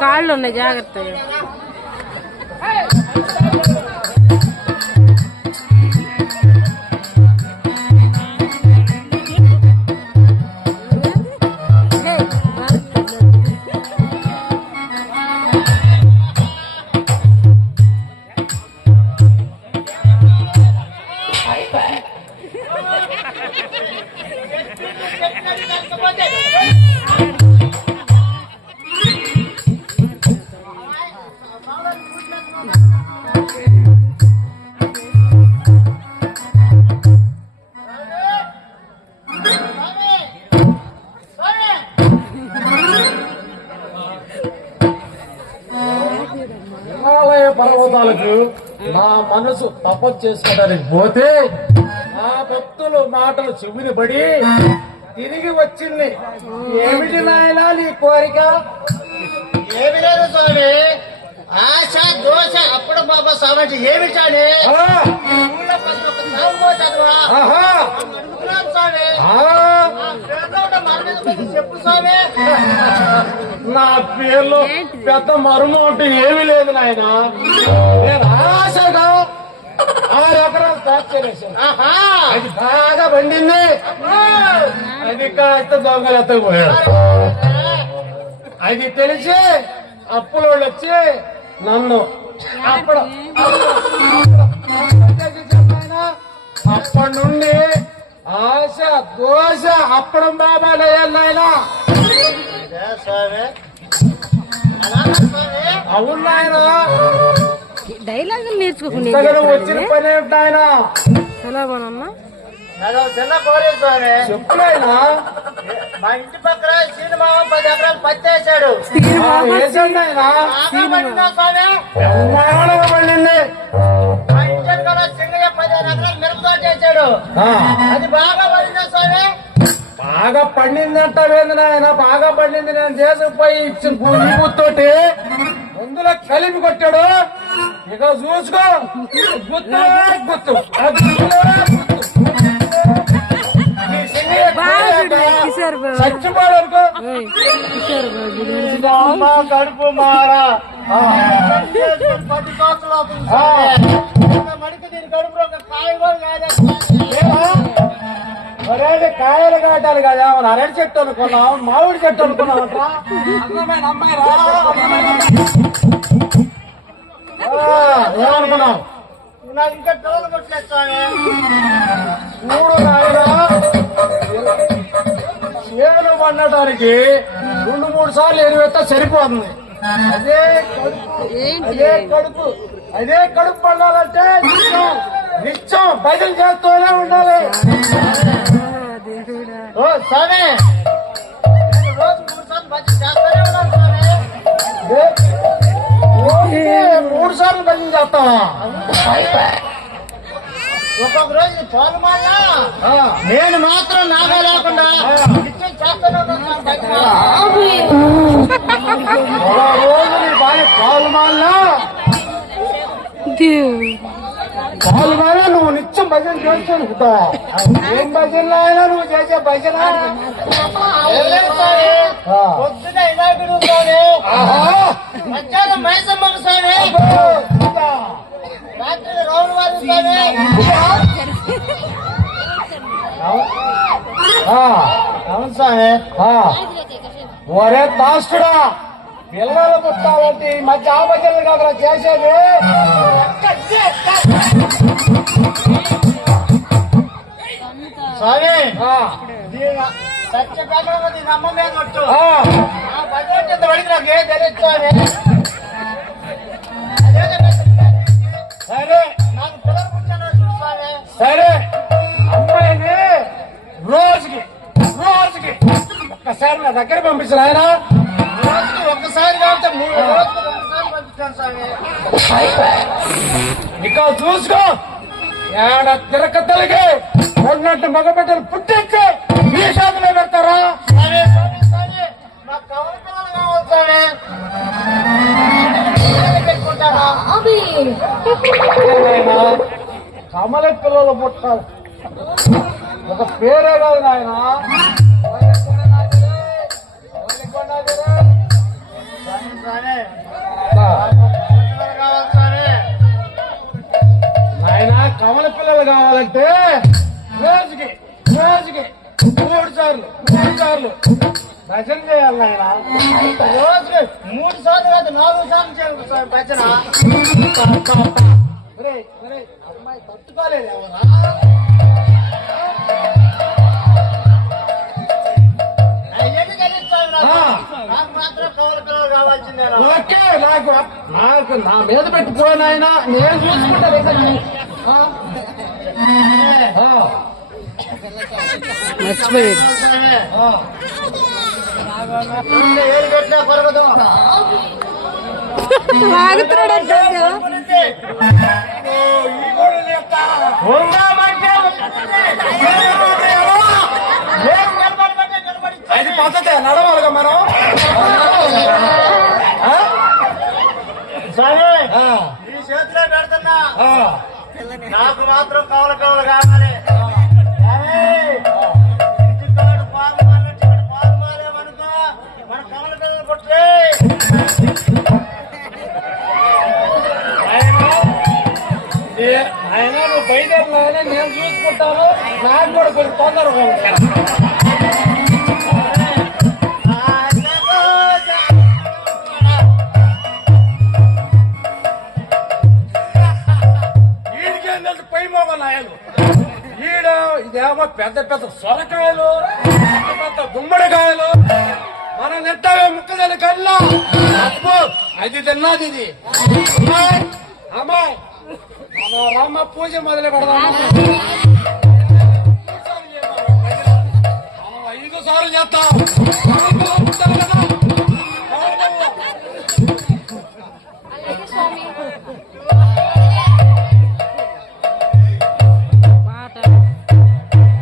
కాళ్ళు ఉన్నాయి జాగ్రత్తగా. పర్వతాలకు నా మనసు తపస్సు చేసుకోవడానికి పోతే ఆ భక్తులు మాటలు చెవిని పడి తిరిగి వచ్చింది. ఏమిటి నాయనా నీ కోరిక? ఏమి లేదు స్వామి, ఆశ దోష అప్పుడు బాబా స్వామి ఏమిటానే చెప్పు స్వామి. నా పేర్లో పెద్ద మరుము అంటే ఏమీ లేదు నాయన. నేను ఆశగా 6 ఎకరాలు తాచేసాను. అది బాగా పండింది. అది కాస్త దొంగలు ఎత్తకపోయాడు. అది తెలిసి అప్పులోళ్ళు వచ్చి నన్ను అప్పటి నుండి ఆశ దోశ అప్పడం బాబా నాయనా. అవును నాయన, డైలాగులు నేర్చుకోకుండా వచ్చిన పని ఏమిటి ఆయన? ఎలాగోనమ్మా చిన్న కోరి స్వామి చెప్పులైనా మా ఇంటి పక్కన సినిమా 10 ఎకరాలు పత్తి వేసాడు. వేసండి ఆయన పండింది. మా ఇంటి కూడా సింగయ్య 15 ఎకరాలు మిరపతోట వేసాడు. అది బాగా పడిందా స్వామి? బాగా పండిందంట వేంది నాయన. బాగా పండింది. నేను చేసుకుపోయి ఇచ్చిన పూతోటి ముందులో కలిపి కొట్టాడు. ఇక చూసుకో గుర్తు గుర్తు చచ్చిపోవడానికి కడుపు మారా 10 సంవత్సరాలు మడికి దీని కడుపులో ఒక కాయ కూడా కాదు. కాయలు కాటాలి కదా. మన అరటి చెట్టు అనుకున్నాం, మామిడి చెట్టు అనుకున్నాం. అందమైన అమ్మాయి ఏమనుకున్నాం? నాకు ఇంకా పిల్లలు కొట్టలేదు స్వామి. చూడు నాయన, చేను పండటానికి 2-3 సార్లు ఎరువెత్తా సరిపోతుంది. అదే కడుపు పండాలంటే నిత్యం భజన చేస్తూనే ఉండాలి. ఓ స్వామి, రోజు 3 సార్లు భజన చేస్తూనే ఉన్నాను స్వామి. 3 సార్లు భజన చేస్తావా? ఒక్కొక్క రోజు పాలు మాలా నేను మాత్రం నాగా లేకుండా నిత్యం చేస్తూనే ఉన్నాను భజన. రోజు నీ భార్య పాలు మాలినా నువ్వు నిత్యం భజన చేస్తాను. ఏం భజనలో అయినా నువ్వు చేసే భజన పొద్దున ఇలాగుడు స్వామి, మధ్యాహ్నం మైసమ్మకు స్వామి, రాత్రి రౌండ్ వారి స్వామి. అవును స్వామి. ఒరే దాస్తుడా, పిల్లలు పుట్టాలంటే ఈ మధ్య ఆ భజనలు కాదు చేసేది. స్వామి సత్య ప్రకారం దీని అమ్మ మీద కొట్టు. భగవంతుడు వడికి నాకు ఏం తెలియదు స్వామి. సరే నాకు పిల్లలు పుట్టాను చూడు స్వామి. సరే, అమ్మాయిని రోజుకి ఒక్కసారి నా దగ్గర పంపించిన ఆయన. రోజుకి ఒక్కసారి కాబట్టి 3 రోజులు 2 సార్లు పంపిస్తాను స్వామి. ఇక చూసుకో, ఏడ తిరగతలకి ఉన్నట్టు మగబిడ్డలు పుట్టించి మీ షాపులో పెడతారా? స్వామి నాకు కావాలి కావాలి స్వామి. పెట్టుకుంటారా నాయనా, కమల పిల్లలు పుట్టాలి ఒక పేరే కాదు నాయన. నాయన కమల పిల్లలు కావాలంటే రోజుకి 3 సార్లు భజన చేయాలి నాయన. రోజుకి 3 సార్లు కాదు 4 సార్లు చేయాలి స్వామి భజన. అమ్మాయి తట్టుకోలేదు ఎవరా? నాకు మాత్రం కవల పిల్లలు కావాల్సిందే. ఓకే, నాకు నా మీద పెట్టిపోయిన ఆయన నేను చూసుకుంటాను. మర్చిపోయాడు. ఏడు పెట్టినా పరగదు. లాగుతున్నాడు అంటే అది పద్ధతి నడవాలిగా మనం. స్వామి నీ చేతిలో పెడుతున్నా. నాకు మాత్రం కవల కావాలి. ఇంటికాడు పాలు మాలేమనుకో మన కవల పిల్లలు కొట్టే. ఆయన నువ్వు బయట నేను చూసుకుంటాను. నాకు కూడా కొంచెం తొందరగా వీడికేందంటే పై మోగనాయలు. ఇదేమో పెద్ద సొరకాయలు, పెద్ద గుమ్మడికాయలు. మనం తింటావే ముక్కజల్లి కల్లా అప్పు అది తిన్నది. ఇది అమ్మాయి రమ్మ పూజ మొదలు పెడదాం. 5 సార్లు చేస్తాం.